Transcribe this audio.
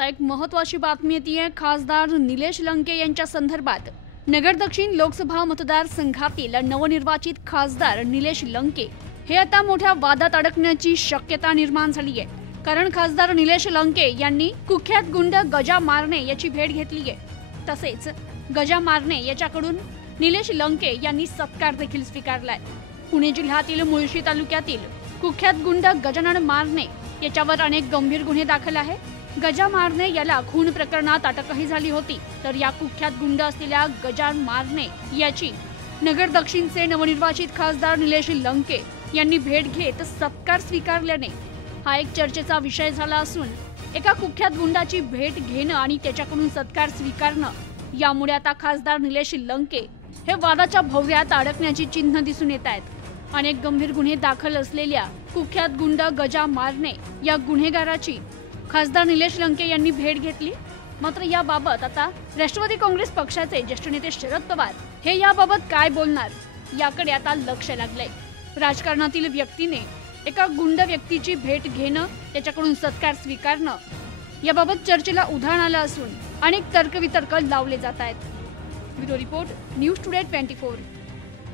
आता एक महत्त्वाची बातमी येते खासदार निलेश लंके यांच्या संदर्भात। नगर दक्षिण लोकसभा मतदारसंघातील नवनिर्वाचित खासदार निलेश लंके हे आता मोठ्या वादात अडकण्याची शक्यता निर्माण झाली आहे। कारण खासदार निलेश लंके यांनी कुख्यात गुंड गजा मारणे याची भेट घेतली आहे। तसेच गजा मारणे याच्याकडून निलेश लंके यांनी सत्कार देखील स्वीकारलाय। पुणे जिल्ह्यातील मुळशी तालुक्यातील कुख्यात गुंड गजानन मारणे याच्यावर अनेक गंभीर गुन्हे दाखल आहे। गजा मारणे याला खून प्रकरणात अटकही झाली होती। तर या कुख्यात गुंड असलेल्या गजा मारणे याची नगर दक्षिणचे नवनिर्वाचित खासदार निलेश लंके यांनी भेट घेत सत्कार स्वीकारल्याने हा एक चर्चेचा विषय झाला असून एका कुख्यात गुंडाची भेट घेणं आणि त्याच्याकडून सत्कार स्वीकारणं यामुळे आता खासदार निलेश लंके हे वादाच्या भोवऱ्यात अडकण्याची चिन्ह दिसून येत आहेत। अनेक गंभीर गुन्हे दाखल असलेल्या कुख्यात गुंड गजा मारणे या गुन्हेगाराची खासदार निलेश लंके यांनी भेट घेतली। मात्र याबाबत आता राष्ट्रवादी काँग्रेस पक्षाचे ज्येष्ठ नेते शरद पवार हे याबाबत काय बोलणार याकडे आता लक्ष लागलंय। राजकारणातील व्यक्तीने एका गुंड व्यक्तीची भेट घेणं त्याच्याकडून सत्कार स्वीकारणं याबाबत चर्चेला उधाण आलं असून अनेक तर्कवितर्क लावले जात आहेत। Bureau report, news today 24।